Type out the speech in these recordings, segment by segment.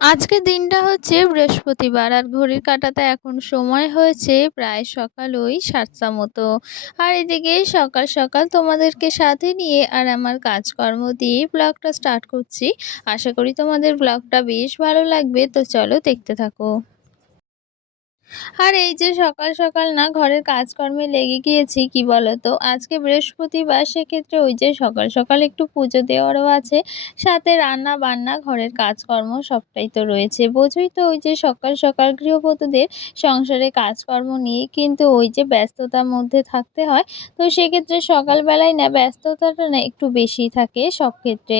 আজকের দিনটা হচ্ছে বৃহস্পতিবার আর ঘড়ির কাটাতে এখন সময় হয়েছে প্রায় সকাল ওই সাতটা মতো। আর এদিকে সকাল সকাল তোমাদেরকে সাথে নিয়ে আর আমার কাজকর্ম দিয়ে ব্লগটা স্টার্ট করছি। আশা করি তোমাদের ব্লগটা বেশ ভালো লাগবে। তো চলো দেখতে থাকো। আর এই যে সকাল সকাল না ঘরের কাজকর্মে লেগে গিয়েছি, কি বলতো? আজকে বৃহস্পতিবার, সেক্ষেত্রে ওই যে সকাল সকাল একটু পুজো দেওয়ারও আছে, সাথে রান্না বান্না ঘরের কাজকর্ম সবটাই তো রয়েছে। বোঝোই তো ওই যে সকাল সকাল গৃহবধূদের সংসারে কাজকর্ম নিয়ে কিন্তু ওই যে ব্যস্ততার মধ্যে থাকতে হয়, তো সেক্ষেত্রে সকালবেলায় না ব্যস্ততাটা না একটু বেশি থাকে সব ক্ষেত্রে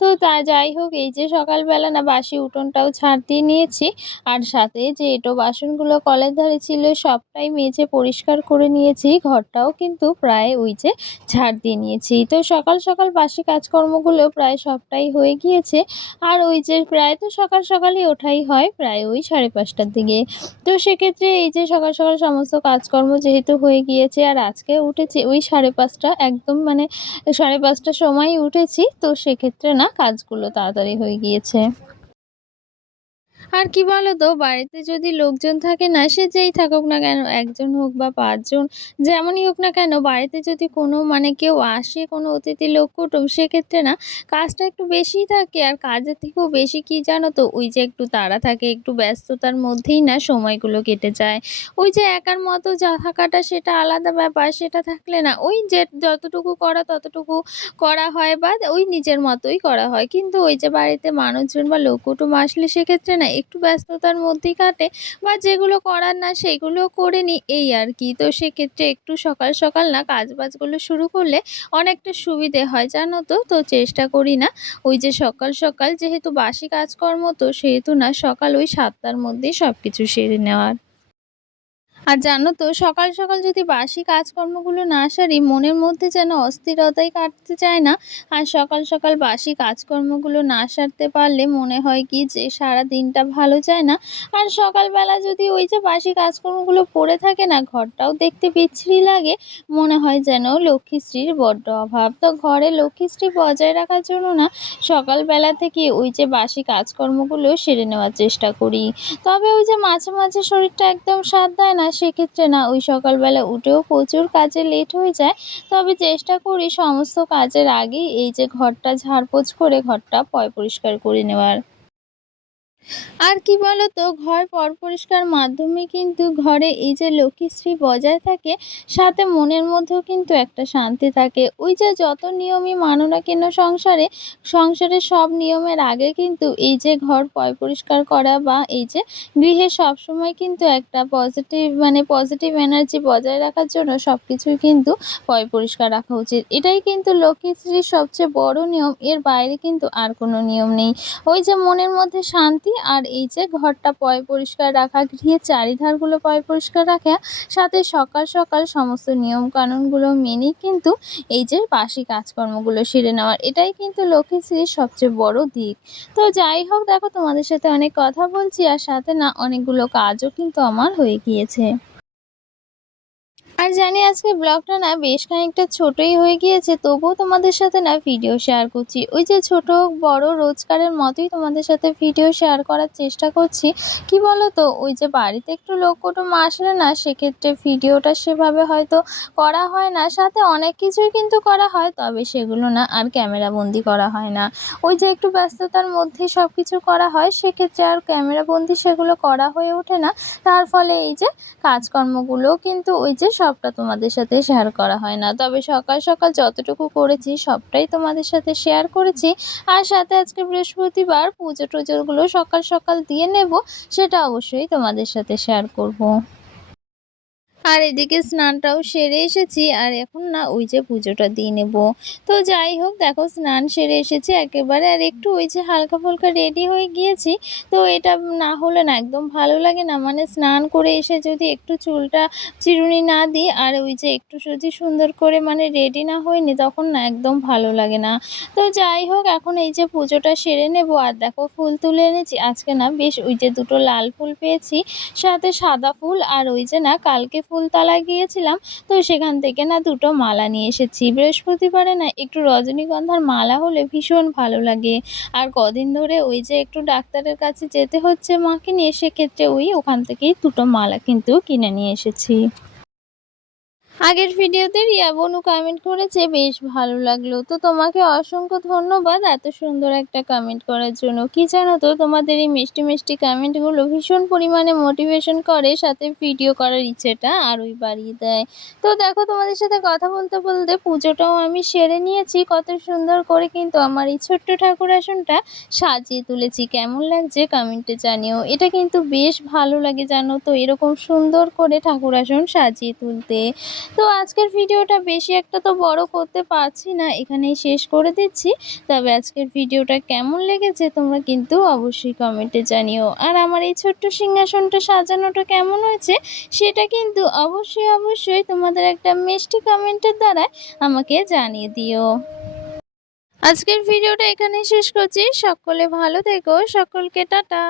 তো তা যাই হোক, এই যে সকালবেলা না বাসি উঠোনটাও ছাড় দিয়ে নিয়েছি, আর সাথে যে এটো বাসনগুলো কলের ধারে ছিল, সবটাই মেজে পরিষ্কার করে নিয়েছি, ঘরটাও কিন্তু প্রায় ওই যে ঝাড় দিয়ে নিয়েছি। তো সকাল সকাল বাসি কাজকর্মগুলো প্রায় সবটাই হয়ে গিয়েছে, আর ওই যে প্রায় তো সকাল সকালই ওঠাই হয়, প্রায় ওই সাড়ে পাঁচটার দিকে। তো সেক্ষেত্রে এই যে সকাল সকাল সমস্ত কাজকর্ম যেহেতু হয়ে গিয়েছে, আর আজকে উঠেছি ওই সাড়ে পাঁচটা, একদম মানে সাড়ে পাঁচটার সময়ই উঠেছি, তো সেক্ষেত্রে না কাজগুলো তাড়াতাড়ি হয়ে গিয়েছে। আর কি বলো তো বাড়িতে যদি লোকজন থাকে না, সে যেই থাকুক না কেন, একজন হোক বা পাঁচজন, যেমনই হোক না কেন, বাড়িতে যদি কোনো মানে কেউ আসে, কোনো অতিথি লোক, কুটুম, সেক্ষেত্রে না, কাজটা একটু বেশিই থাকে। আর কাজের থেকেও বেশি কি জানো তো, ওই যে একটু তাড়া থাকে, একটু ব্যস্ততার মধ্যেই না সময়গুলো কেটে যায়। ওই যে একার মতো যা থাকাটা সেটা আলাদা ব্যাপার, সেটা থাকলে না, ওই যে যতটুকু করা ততটুকু করা হয় বা ওই নিজের মতোই করা হয়। কিন্তু ওই যে বাড়িতে মানুষজন বা লোক কুটুম আসলে সেক্ষেত্রে না একটু ব্যস্ততার মধ্যেই কাটে বা যেগুলো করার না সেগুলো করে নিই, এই আর কি। তো সেক্ষেত্রে একটু সকাল সকাল না কাজ বাজগুলো শুরু করলে অনেকটা সুবিধে হয়, জানো তো? তো চেষ্টা করি না। ওই যে সকাল সকাল যেহেতু বাসি কাজকর্ম তো সেহেতু না সকাল ওই সাতটার মধ্যেই সব কিছু সেরে নেওয়ার। আর জানো তো, সকাল সকাল যদি বাসি কাজকর্মগুলো না সারি, মনের মধ্যে যেন অস্থিরতাই কাটতে চায় না। আর সকাল সকাল বাসি কাজকর্মগুলো না সারতে পারলে মনে হয় কি যে সারা দিনটা ভালো যায় না। আর সকালবেলা যদি ওই যে বাসি কাজকর্মগুলো পড়ে থাকে না, ঘরটাও দেখতে বিচ্ছিরি লাগে। মনে হয় যেন লক্ষ্মীশ্রীর বড্ড অভাব। তো ঘরে লক্ষ্মীশ্রী বজায় রাখার জন্য না, সকালবেলা থেকে ওই যে বাসি কাজকর্মগুলো সেরে নেওয়ার চেষ্টা করি। তবে ওই যে মাঝে মাঝে শরীরটা একদম সাথ দেয় না সেক্ষেত্রে না, ওই সকালবেলা উঠেও প্রচুর কাজে লেট হয়ে যায়। তবে চেষ্টা করি সমস্ত কাজের আগেই এই যে ঘরটা ঝাড়পোছ করে, ঘরটা পয় পরিষ্কার করে নেওয়ার। আর কি বলতো, ঘর পর পরিষ্কার মাধ্যমে কিন্তু ঘরে এই যে লক্ষ্মীশ্রী বজায় থাকে, সাথে মনের মধ্যেও কিন্তু একটা শান্তি থাকে। ওই যে যত নিয়মই মানো না কেন সংসারে, সংসারের সব নিয়মের আগে কিন্তু এই যে ঘর পরিষ্কার করা বা এই যে গৃহে সবসময় কিন্তু একটা পজিটিভ মানে পজিটিভ এনার্জি বজায় রাখার জন্য সব কিছুই কিন্তু পরিষ্কার রাখা উচিত। এটাই কিন্তু লক্ষ্মীশ্রীর সবচেয়ে বড় নিয়ম। এর বাইরে কিন্তু আর কোনো নিয়ম নেই। ওই যে মনের মধ্যে শান্তি আর এই যে ঘরটা পয় পরিষ্কার রাখা গৃহের চারিধারগুলো পয় পরিষ্কার রাখা, সাথে সকাল সকাল সমস্ত নিয়মকানুনগুলো মেনে কিন্তু এই যে বাসি কাজকর্মগুলো সেরে নেওয়ার, এটাই কিন্তু লক্ষ্মী শ্রীর সবচেয়ে বড় দিক। তো যাই হোক, দেখো তোমাদের সাথে অনেক কথা বলছি, আর সাথে না অনেকগুলো কাজও কিন্তু আমার হয়ে গিয়েছে। আর জানি আজকে ব্লগটা না বেশ খানিকটা ছোটই হয়ে গিয়েছে, তবুও তোমাদের সাথে না ভিডিও শেয়ার করছি। ওই যে ছোট হোক, বড় রোজগারের মতোই তোমাদের সাথে ভিডিও শেয়ার করার চেষ্টা করছি। কি বলো তো ওই যে বাড়িতে একটু লোক কুটুম আসলে না, সেক্ষেত্রে ভিডিওটা সেভাবে হয়তো করা হয় না। সাথে অনেক কিছুই কিন্তু করা হয়, তবে সেগুলো না আর ক্যামেরা বন্দি করা হয় না। ওই যে একটু ব্যস্ততার মধ্যে সব কিছু করা হয়, সেক্ষেত্রে আর ক্যামেরা বন্দি সেগুলো করা হয়ে ওঠে না। তার ফলে এই যে কাজকর্মগুলো কিন্তু ওই যে সবটা তোমাদের সাথে শেয়ার করা হয় না তবে সকাল সকাল যতটুকু করেছি, সবটাই তোমাদের সাথে শেয়ার করেছি আর সাথে আজকে বৃহস্পতিবার পুজো টুজোগুলো সকাল সকাল দিয়ে নেব, সেটা অবশ্যই তোমাদের সাথে শেয়ার করব। আর এদিকে স্নানটাও সেরে এসেছি, আর এখন না ওই যে পুজোটা দিয়ে নেব। তো যাই হোক, দেখো স্নান সেরে এসেছি একেবারে, আর একটু ওই যে হালকা ফুলকা রেডি হয়ে গিয়েছি। তো এটা না হলে না একদম ভালো লাগে না মানে স্নান করে এসে যদি একটু চুলটা চিরুনি না দিই, আর ওই যে একটু যদি সুন্দর করে মানে রেডি না হয়নি তখন না একদম ভালো লাগে না। তো যাই হোক, এখন এই যে পুজোটা সেরে নেব, আর দেখো ফুল তুলে এনেছি। আজকে না বেশ ওই যে দুটো লাল ফুল পেয়েছি, সাথে সাদা ফুল, আর ওই যে না কালকে ফুলতলায় গিয়েছিলাম, তো সেখান থেকে না দুটো মালা নিয়ে এসেছি। বৃহস্পতিবারে না একটু রজনীগন্ধার মালা হলে ভীষণ ভালো লাগে। আর কদিন ধরে ওই যে একটু ডাক্তারের কাছে যেতে হচ্ছে মাকে নিয়ে, সেক্ষেত্রে ওই ওখান থেকেই দুটো মালা কিন্তু কিনে নিয়ে এসেছি। আগের ভিডিওতে রিয়া বনু কমেন্ট করেছে, বেশ ভালো লাগল। তো তোমাকে অসংখ্য ধন্যবাদ এত সুন্দর একটা কমেন্ট করার জন্য। কি জানো তো, তোমাদের এই মিষ্টি মিষ্টি কমেন্টগুলো ভীষণ পরিমাণে মোটিভেশন করে, সাথে ভিডিও করার ইচ্ছেটা আরোই বাড়িয়ে দেয়। তো দেখো, তোমাদের সাথে কথা বলতে বলতে পুজোটাও আমি সেরে নিয়েছি। কত সুন্দর করে কিন্তু আমার এই ছোট্ট ঠাকুর আসনটা সাজিয়ে তুলেছি। কেমন লাগছে কমেন্টে জানিও। এটা কিন্তু বেশ ভালো লাগে জানো তো, এরকম সুন্দর করে ঠাকুর আসন সাজিয়ে তুলতে। তো আজকের ভিডিওটা বেশি একটা তো বড় করতে পারছি না, এখানেই শেষ করে দিচ্ছি। তবে আজকের ভিডিওটা কেমন লেগেছে তোমরা কিন্তু অবশ্যই কমেন্টে জানিও। আর আমার এই ছোট্ট সিংহাসনটা সাজানোটা কেমন হয়েছে, সেটা কিন্তু অবশ্যই অবশ্যই তোমাদের একটা মিষ্টি কমেন্টের দ্বারা আমাকে জানিয়ে দিও। আজকের ভিডিওটা এখানেই শেষ করছি। সকলে ভালো থেকো। সকলকে টাটা।